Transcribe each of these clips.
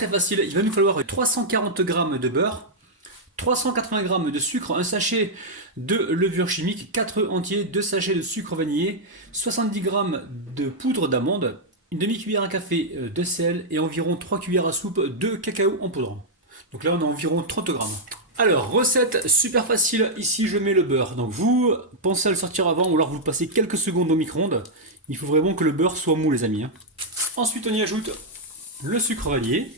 très facile. Il va nous falloir 340 g de beurre, 380 g de sucre, un sachet de levure chimique, 4 œufs entiers, 2 sachets de sucre vanillé, 70 g de poudre d'amande, une demi-cuillère à café de sel et environ 3 cuillères à soupe de cacao en poudre. Donc là on a environ 30 g. Alors, recette super facile, ici je mets le beurre. Donc vous pensez à le sortir avant ou alors vous le passez quelques secondes au micro-ondes. Il faut vraiment que le beurre soit mou les amis. Ensuite on y ajoute le sucre vanillé.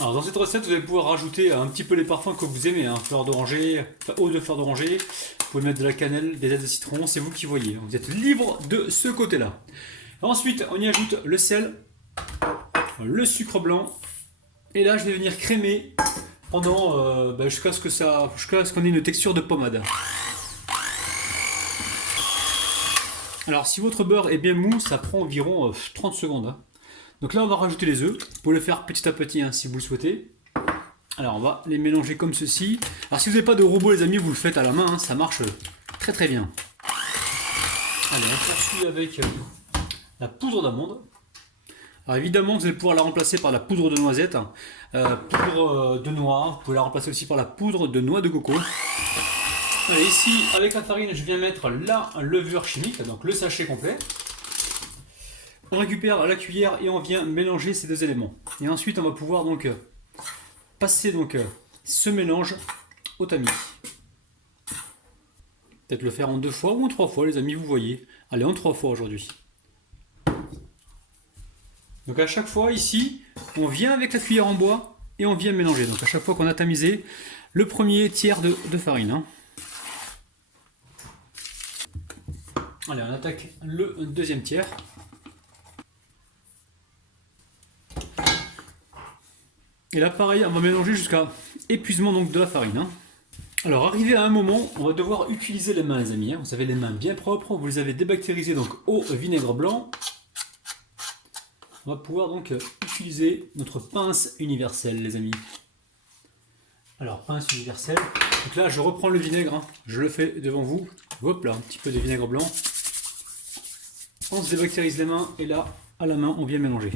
Alors dans cette recette vous allez pouvoir rajouter un petit peu les parfums que vous aimez. Fleur d'oranger, eau de fleur d'oranger. Vous pouvez mettre de la cannelle, des ailes de citron, c'est vous qui voyez. Vous êtes libre de ce côté-là. Ensuite on y ajoute le sel, le sucre blanc. Et là, je vais venir crémer pendant jusqu'à ce qu'on ait une texture de pommade. Alors, si votre beurre est bien mou, ça prend environ 30 secondes. Donc là, on va rajouter les œufs. Vous pouvez le faire petit à petit si vous le souhaitez. Alors, on va les mélanger comme ceci. Alors, si vous n'avez pas de robot, les amis, vous le faites à la main. Ça marche très très bien. Allez, on poursuit avec la poudre d'amande. Alors évidemment, vous allez pouvoir la remplacer par la poudre de noisette, poudre de noix, vous pouvez la remplacer aussi par la poudre de noix de coco. Allez, ici, avec la farine, je viens mettre la levure chimique, donc le sachet complet. On récupère la cuillère et on vient mélanger ces deux éléments. Et ensuite, on va pouvoir donc passer ce mélange au tamis. Peut-être le faire en 2 fois ou en 3 fois, les amis, vous voyez. Allez, en 3 fois aujourd'hui. Donc à chaque fois ici, on vient avec la cuillère en bois et on vient mélanger. Donc à chaque fois qu'on a tamisé le premier tiers de farine. Allez, on attaque le deuxième tiers. Et là pareil, on va mélanger jusqu'à épuisement de la farine. Alors arrivé à un moment, on va devoir utiliser les mains les amis. Vous avez les mains bien propres, vous les avez débactérisées au vinaigre blanc. On va pouvoir donc utiliser notre pince universelle les amis. Alors pince universelle, donc là je reprends le vinaigre, je le fais devant vous. Hop là, un petit peu de vinaigre blanc. On se débactérise les mains et là à la main on vient mélanger.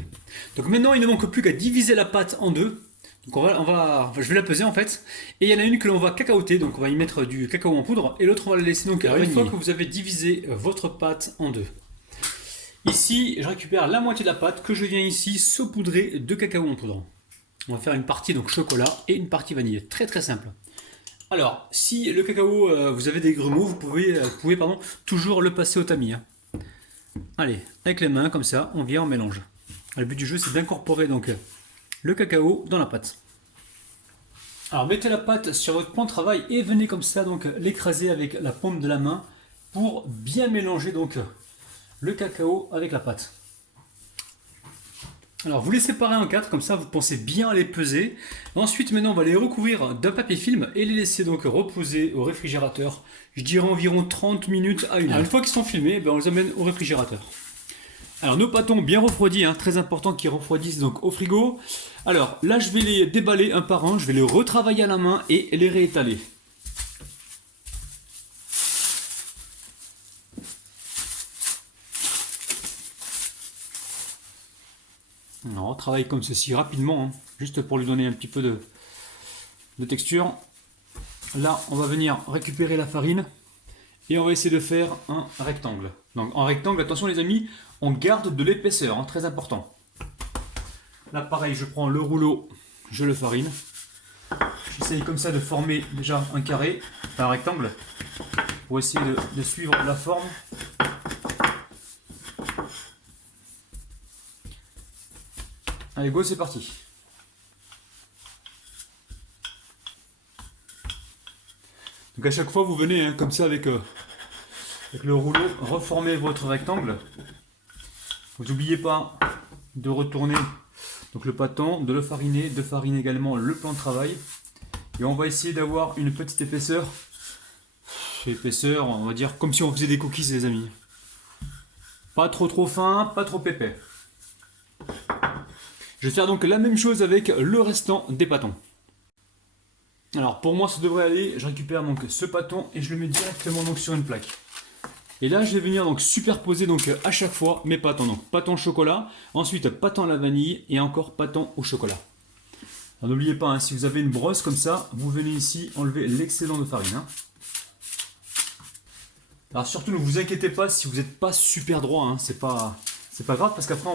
Donc maintenant il ne manque plus qu'à diviser la pâte en deux. Donc je vais la peser en fait. Et il y en a une que l'on va cacaoter, donc on va y mettre du cacao en poudre et l'autre on va la laisser donc une fois que vous avez divisé votre pâte en deux. Ici, je récupère la moitié de la pâte que je viens ici saupoudrer de cacao en poudre. On va faire une partie donc chocolat et une partie vanille. Très très simple. Alors, si le cacao, vous avez des grumeaux, vous pouvez toujours le passer au tamis. Allez, avec les mains comme ça, on vient en mélange. Le but du jeu, c'est d'incorporer donc le cacao dans la pâte. Alors, mettez la pâte sur votre plan de travail et venez comme ça donc l'écraser avec la paume de la main pour bien mélanger donc le cacao avec la pâte. Alors vous les séparez en 4, comme ça vous pensez bien à les peser. Ensuite maintenant on va les recouvrir d'un papier film et les laisser donc reposer au réfrigérateur. Je dirais environ 30 minutes à 1 heure. Alors, une fois qu'ils sont filmés, on les amène au réfrigérateur. Alors nos pâtons bien refroidis, très important qu'ils refroidissent donc au frigo. Alors là je vais les déballer un par un, je vais les retravailler à la main et les réétaler. On travaille comme ceci rapidement, juste pour lui donner un petit peu de texture. Là, on va venir récupérer la farine et on va essayer de faire un rectangle. Donc en rectangle, attention les amis, on garde de l'épaisseur, très important. Là pareil, je prends le rouleau, je le farine. J'essaye comme ça de former déjà un carré, un rectangle, pour essayer de suivre la forme. Allez, go, c'est parti. Donc à chaque fois, vous venez comme ça avec le rouleau, reformer votre rectangle. Vous n'oubliez pas de retourner donc le pâton, de le fariner, de fariner également le plan de travail. Et on va essayer d'avoir une petite épaisseur. Épaisseur, on va dire comme si on faisait des cookies, les amis. Pas trop fin, pas trop épais. Je vais faire donc la même chose avec le restant des pâtons. Alors pour moi ça devrait aller, je récupère donc ce pâton et je le mets directement donc sur une plaque. Et là, je vais venir donc superposer donc à chaque fois mes pâtons. Donc pâtons au chocolat, ensuite pâtons à la vanille et encore pâtons au chocolat. N'oubliez pas, hein, si vous avez une brosse comme ça, vous venez ici enlever l'excédent de farine. Hein. Alors surtout, ne vous inquiétez pas si vous n'êtes pas super droit. Hein, c'est pas grave parce qu'après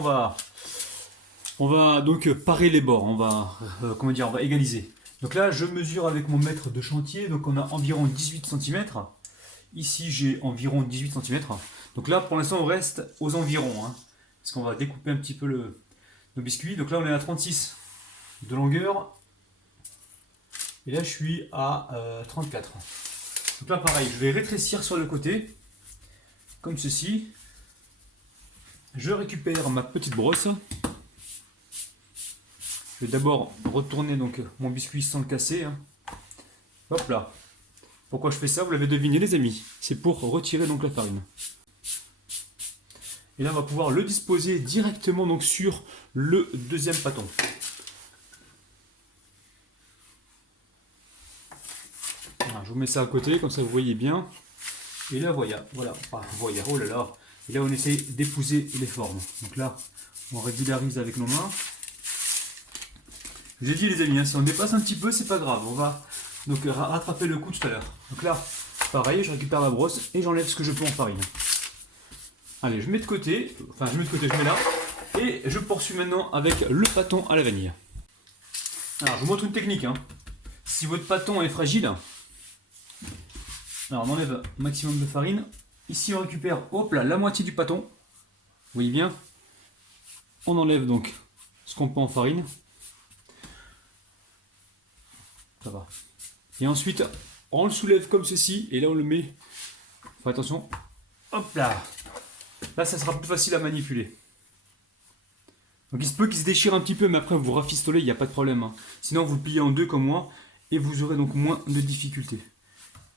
on va donc parer les bords. On va comment dire, on va égaliser. Donc là, je mesure avec mon mètre de chantier. Donc on a environ 18 cm. Ici, j'ai environ 18 cm. Donc là, pour l'instant, on reste aux environs. Hein, parce qu'on va découper un petit peu nos biscuits. Donc là, on est à 36 de longueur. Et là, je suis à 34. Donc là, pareil, je vais rétrécir sur le côté. Comme ceci. Je récupère ma petite brosse. Je vais d'abord retourner donc mon biscuit sans le casser. Hein. Hop là. Pourquoi je fais ça? Vous l'avez deviné les amis. C'est pour retirer donc la farine. Et là on va pouvoir le disposer directement donc sur le deuxième pâton. Alors, je vous mets ça à côté, comme ça vous voyez bien. Et là voilà, oh là là. Et là on essaie d'épouser les formes. Donc là on régularise avec nos mains. Je vous ai dit les amis, hein, si on dépasse un petit peu, c'est pas grave. On va donc rattraper le coup tout à l'heure. Donc là, pareil, je récupère la brosse et j'enlève ce que je peux en farine. Allez, je mets de côté, je mets là. Et je poursuis maintenant avec le pâton à la vanille. Alors, je vous montre une technique. Hein. Si votre pâton est fragile, alors on enlève un maximum de farine. Ici, on récupère, hop là, la moitié du pâton. Vous voyez bien. On enlève donc ce qu'on peut en farine. Ça va. Et ensuite, on le soulève comme ceci, et là on le met. Faites attention. Hop là. Là, ça sera plus facile à manipuler. Donc il se peut qu'il se déchire un petit peu, mais après vous rafistolez, il n'y a pas de problème. Hein. Sinon, vous le pliez en deux comme moi, et vous aurez donc moins de difficultés.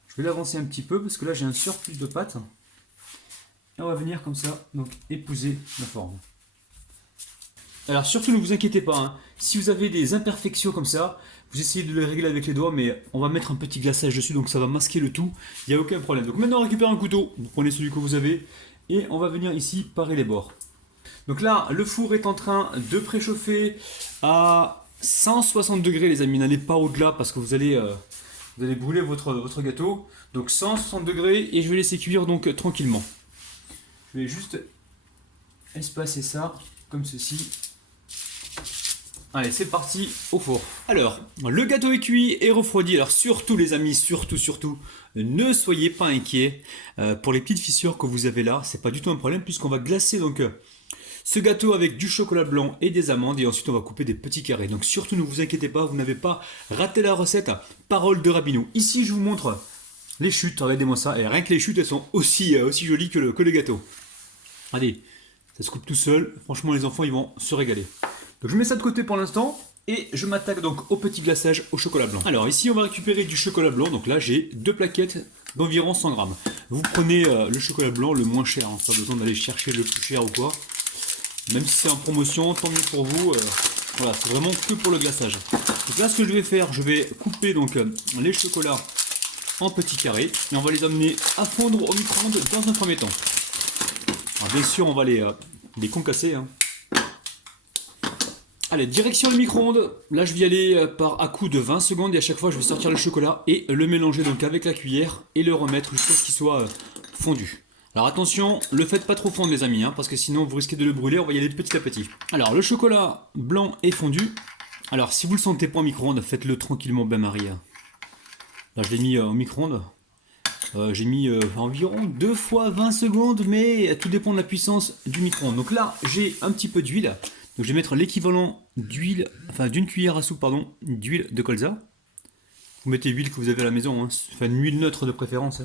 Je vais l'avancer un petit peu, parce que là j'ai un surplus de pâte. Et on va venir comme ça, donc épouser la forme. Alors surtout ne vous inquiétez pas, hein. Si vous avez des imperfections comme ça, vous essayez de les régler avec les doigts, mais on va mettre un petit glaçage dessus, donc ça va masquer le tout, il n'y a aucun problème. Donc maintenant on récupère un couteau, vous prenez celui que vous avez, et on va venir ici parer les bords. Donc là, le four est en train de préchauffer à 160 degrés les amis, n'allez pas au-delà parce que vous allez brûler votre gâteau. Donc 160 degrés et je vais laisser cuire donc tranquillement. Je vais juste espacer ça comme ceci. Allez, c'est parti au four. Alors, le gâteau est cuit et refroidi. Alors surtout les amis, surtout, ne soyez pas inquiets pour les petites fissures que vous avez là. C'est pas du tout un problème puisqu'on va glacer donc ce gâteau avec du chocolat blanc et des amandes et ensuite on va couper des petits carrés. Donc surtout ne vous inquiétez pas, vous n'avez pas raté la recette. Parole de Rabinou. Ici je vous montre les chutes, regardez-moi ça. Et rien que les chutes elles sont aussi jolies que le gâteau. Allez, ça se coupe tout seul. Franchement les enfants ils vont se régaler. Donc je mets ça de côté pour l'instant et je m'attaque donc au petit glaçage au chocolat blanc. Alors ici on va récupérer du chocolat blanc, donc là j'ai 2 plaquettes d'environ 100 grammes. Vous prenez le chocolat blanc le moins cher, hein, pas besoin d'aller chercher le plus cher ou quoi. Même si c'est en promotion, tant mieux pour vous. Voilà, c'est vraiment que pour le glaçage. Donc là ce que je vais faire, je vais couper donc les chocolats en petits carrés et on va les amener à fondre au micro-ondes dans un premier temps. Alors bien sûr on va les concasser. Hein. Allez, direction le micro-ondes. Là, je vais y aller par à coup de 20 secondes et à chaque fois, je vais sortir le chocolat et le mélanger donc avec la cuillère et le remettre jusqu'à ce qu'il soit fondu. Alors attention, le faites pas trop fondre les amis, hein, parce que sinon vous risquez de le brûler, on va y aller petit à petit. Alors le chocolat blanc est fondu. Alors si vous le sentez pas au micro-ondes, faites-le tranquillement bain Marie. Là, je l'ai mis au micro-ondes. J'ai mis environ 2 fois 20 secondes, mais tout dépend de la puissance du micro-ondes. Donc là, j'ai un petit peu d'huile. Donc je vais mettre l'équivalent d'huile, enfin d'une cuillère à soupe pardon, d'huile de colza. Vous mettez l'huile que vous avez à la maison, hein. Enfin une huile neutre de préférence.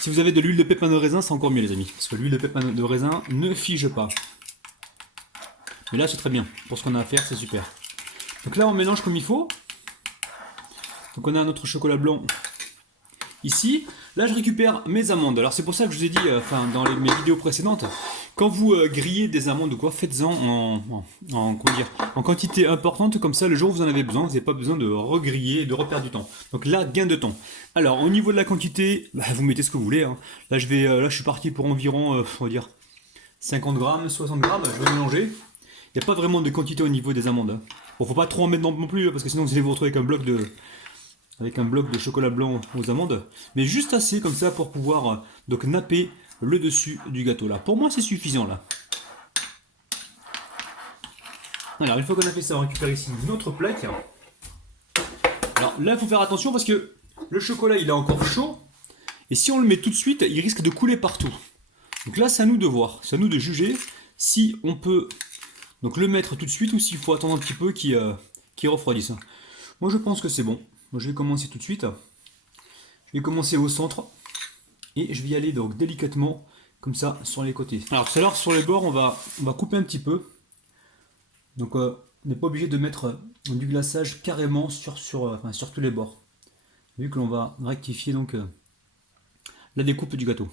Si vous avez de l'huile de pépin de raisin, c'est encore mieux les amis, parce que l'huile de pépin de raisin ne fige pas. Mais là c'est très bien, pour ce qu'on a à faire c'est super. Donc là on mélange comme il faut. Donc on a notre chocolat blanc ici. Là je récupère mes amandes. Alors c'est pour ça que je vous ai dit, dans mes vidéos précédentes, Quand vous grillez des amandes ou quoi, faites-en comment dire, en quantité importante, comme ça le jour où vous en avez besoin, vous n'avez pas besoin de regriller et de reperdre du temps. Donc là, gain de temps. Alors au niveau de la quantité, bah, vous mettez ce que vous voulez. Hein. Là, je suis parti pour environ, on va dire, 50 grammes, 60 grammes, je vais mélanger. Il n'y a pas vraiment de quantité au niveau des amandes. Hein. Bon, faut pas trop en mettre non plus, parce que sinon vous allez vous retrouver avec un bloc de chocolat blanc aux amandes. Mais juste assez comme ça pour pouvoir donc napper le dessus du gâteau là. Pour moi c'est suffisant là. Alors une fois qu'on a fait ça, on récupère ici notre plaque. Alors là il faut faire attention parce que le chocolat il est encore chaud. Et si on le met tout de suite, il risque de couler partout. Donc là c'est à nous de voir, c'est à nous de juger si on peut donc le mettre tout de suite ou s'il faut attendre un petit peu qu'il refroidisse. Moi je pense que c'est bon. Moi, je vais commencer tout de suite. Je vais commencer au centre. Et je vais y aller donc délicatement, comme ça, sur les côtés. Alors tout à l'heure, sur les bords, on va couper un petit peu. Donc on n'est pas obligé de mettre du glaçage carrément sur tous les bords. Vu que l'on va rectifier donc la découpe du gâteau.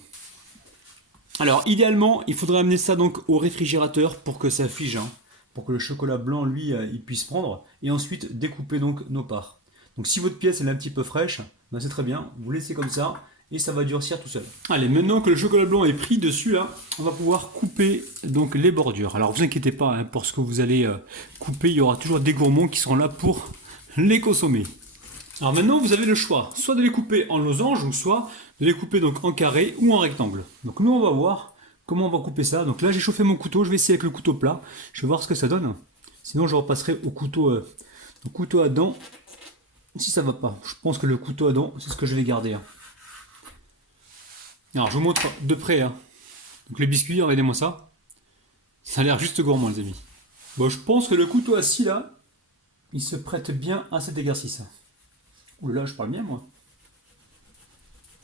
Alors idéalement, il faudrait amener ça donc au réfrigérateur pour que ça fige. Hein, pour que le chocolat blanc, lui, il puisse prendre. Et ensuite découper donc nos parts. Donc si votre pièce elle est un petit peu fraîche, ben c'est très bien, vous laissez comme ça et ça va durcir tout seul. Allez, maintenant que le chocolat blanc est pris dessus là, on va pouvoir couper donc les bordures. Alors vous inquiétez pas, hein, pour ce que vous allez couper, il y aura toujours des gourmands qui seront là pour les consommer. Alors maintenant vous avez le choix, soit de les couper en losange ou soit de les couper donc en carré ou en rectangle. Donc nous on va voir comment on va couper ça. Donc là j'ai chauffé mon couteau, je vais essayer avec le couteau plat, je vais voir ce que ça donne. Sinon je repasserai au couteau à dents. Si ça va pas, je pense que le couteau à dents, c'est ce que je vais garder. Hein. Alors je vous montre de près. Hein. Donc les biscuits, regardez-moi ça. Ça a l'air juste gourmand les amis. Bon, je pense que le couteau à scie là, il se prête bien à cet exercice. Oula, je parle bien moi.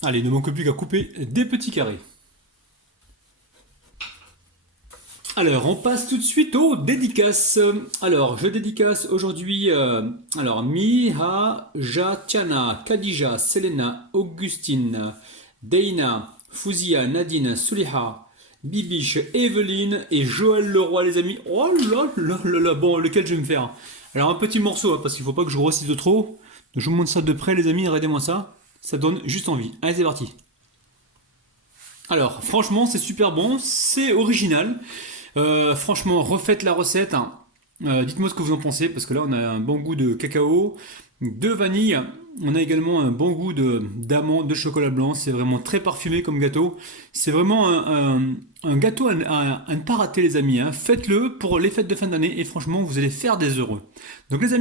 Allez, il ne manque plus qu'à couper des petits carrés. Alors, on passe tout de suite aux dédicaces. Alors, je dédicace aujourd'hui Miha, Tiana, Khadija, Selena, Augustine, Deina, Fouzia, Nadine, Suliha, Bibiche, Evelyne et Joël Leroy, les amis. Oh là là là là, bon, lequel je vais me faire? Alors, un petit morceau, hein, parce qu'il ne faut pas que je grossisse de trop. Donc, je vous montre ça de près, les amis, regardez-moi ça. Ça donne juste envie. Allez, c'est parti. Alors, franchement, c'est super bon, c'est original. Franchement, refaites la recette. Hein. Dites-moi ce que vous en pensez, parce que là, on a un bon goût de cacao, de vanille. On a également un bon goût d'amande, de chocolat blanc. C'est vraiment très parfumé comme gâteau. C'est vraiment un gâteau à ne pas rater, les amis. Hein. Faites-le pour les fêtes de fin d'année et franchement, vous allez faire des heureux. Donc, les amis,